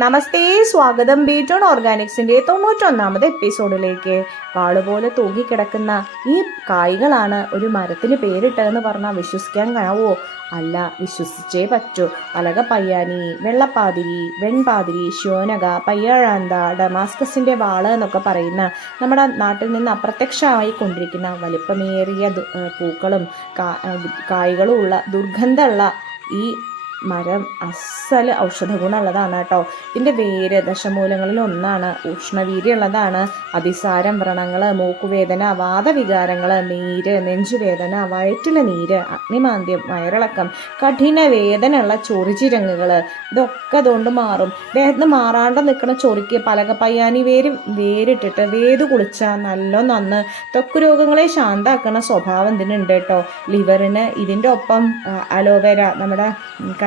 നമസ്തേ സ്വാഗതം ബീറ്റോൺ ഓർഗാനിക്സിന്റെ തൊണ്ണൂറ്റൊന്നാമത് എപ്പിസോഡിലേക്ക്. വാളുപോലെ തൂങ്ങിക്കിടക്കുന്ന ഈ കായ്കളാണ് ഒരു മരത്തിന് പേരിട്ടതെന്ന് പറഞ്ഞാൽ വിശ്വസിക്കാൻ കാണാവോ അല്ല വിശ്വസിച്ചേ പറ്റൂ. പലക പയ്യാനി വെള്ളപ്പാതിരി വെൺപാതിരി ശോനക പയ്യാഴാന്ത ഡമാസ്കസിന്റെ വാൾ എന്നൊക്കെ പറയുന്ന നമ്മുടെ നാട്ടിൽ നിന്ന് അപ്രത്യക്ഷമായി കൊണ്ടിരിക്കുന്ന വലിപ്പമേറിയ പൂക്കളും കായ്കളും ഉള്ള ദുർഗന്ധമുള്ള ഈ മരം അസൽ ഔഷധ ഗുണമുള്ളതാണ് കേട്ടോ. ഇതിന്റെ വേര് ദശമൂലങ്ങളിൽ ഒന്നാണ്. ഉഷ്ണവീര്യമുള്ളതാണ് അതിസാരം വ്രണങ്ങൾ മൂക്കുവേദന വാദവികാരങ്ങൾ നീര് നെഞ്ചുവേദന വയറ്റിലെ നീര് അഗ്നിമാന്ദ്യം വയറിളക്കം കഠിന വേദനയുള്ള ചൊറിച്ചിരങ്ങുകൾ ഇതൊക്കെ അതുകൊണ്ട് മാറും. വേദന മാറാണ്ട് നിൽക്കുന്ന ചൊറിക്ക് പലകപ്പയ്യാനി വേര് വേരിട്ടിട്ട് വേത് കുളിച്ചാൽ നല്ല നന്ന് ത്വക്ക് രോഗങ്ങളെ ശാന്താക്കുന്ന സ്വഭാവം ഇതിനുണ്ട് കേട്ടോ. ലിവറിന് ഇതിന്റെ ഒപ്പം അലോവേര നമ്മുടെ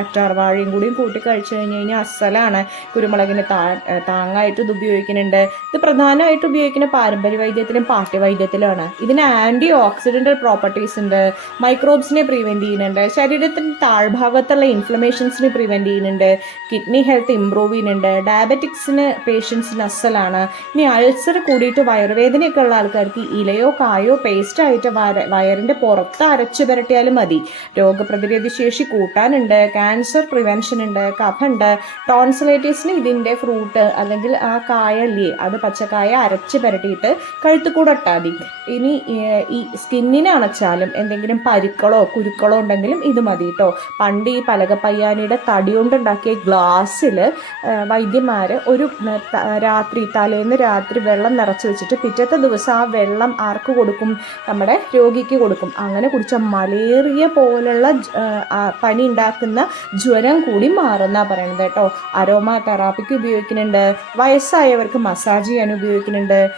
കറ്റാർ വാഴയും കൂടിയും കൂട്ടി കഴിച്ചു കഴിഞ്ഞു കഴിഞ്ഞാൽ അസലാണ്. കുരുമുളകിന് താ താങ്ങായിട്ട് ഇത് ഉപയോഗിക്കുന്നുണ്ട്. ഇത് പ്രധാനമായിട്ട് ഉപയോഗിക്കുന്ന പാരമ്പര്യ വൈദ്യത്തിലും പാഠ്യവൈദ്യത്തിലുമാണ്. ഇതിന് ആന്റി ഓക്സിഡന്റൽ പ്രോപ്പർട്ടീസ് ഉണ്ട്. മൈക്രോബ്സിനെ പ്രിവെന്റ് ചെയ്യുന്നുണ്ട്. ശരീരത്തിന്റെ താഴ്ഭാഗത്തുള്ള ഇൻഫ്ലമേഷൻസിനെ പ്രിവെന്റ് ചെയ്യുന്നുണ്ട്. കിഡ്നി ഹെൽത്ത് ഇമ്പ്രൂവ് ചെയ്യുന്നുണ്ട്. ഡയബറ്റിക്സിന് പേഷ്യൻസിന് അസലാണ്. ഇനി അൾസർ കൂടിയിട്ട് വയറുവേദനയൊക്കെ ഉള്ള ആൾക്കാർക്ക് ഇലയോ കായോ പേസ്റ്റ് ആയിട്ട് വയറിന്റെ പുറത്ത് അരച്ചു പുരട്ടിയാലും മതി. രോഗപ്രതിരോധ ശേഷി കൂട്ടാനുണ്ട്. ക്യാൻസർ പ്രിവെൻഷൻ ഉണ്ട് കഫുണ്ട് ടോൺസിലൈറ്റീസിന് ഇതിന്റെ ഫ്രൂട്ട് അല്ലെങ്കിൽ ആ കായല്ലേ അത് പച്ചക്കായ അരച്ച് പുരട്ടിയിട്ട് കഴുത്തുകൂടെ ഇട്ടാൽ മതി. ഇനി ഈ സ്കിന്നിനെ അണച്ചാലും എന്തെങ്കിലും പരുക്കളോ കുരുക്കളോ ഉണ്ടെങ്കിലും ഇത് മതി കേട്ടോ പണ്ട് ഈ പലകപ്പയ്യാനിയുടെ തടി കൊണ്ടുണ്ടാക്കിയ ഗ്ലാസ്സിൽ വൈദ്യന്മാർ ഒരു രാത്രി തലേന്ന് രാത്രി വെള്ളം നിറച്ച് വെച്ചിട്ട് പിറ്റത്തെ ദിവസം ആ വെള്ളം ആർക്ക് കൊടുക്കും? നമ്മുടെ രോഗിക്ക് കൊടുക്കും. അങ്ങനെ കുടിച്ച മലേറിയ പോലുള്ള പനി ഉണ്ടാക്കുന്ന ജ്വരം കൂടി മാറുന്ന പറയുന്നത് കേട്ടോ. അരോമ തെറാപ്പിക്ക് ഉപയോഗിക്കുന്നുണ്ട്. വയസ്സായവർക്ക് മസാജ് ചെയ്യാൻ ഉപയോഗിക്കുന്നുണ്ട്.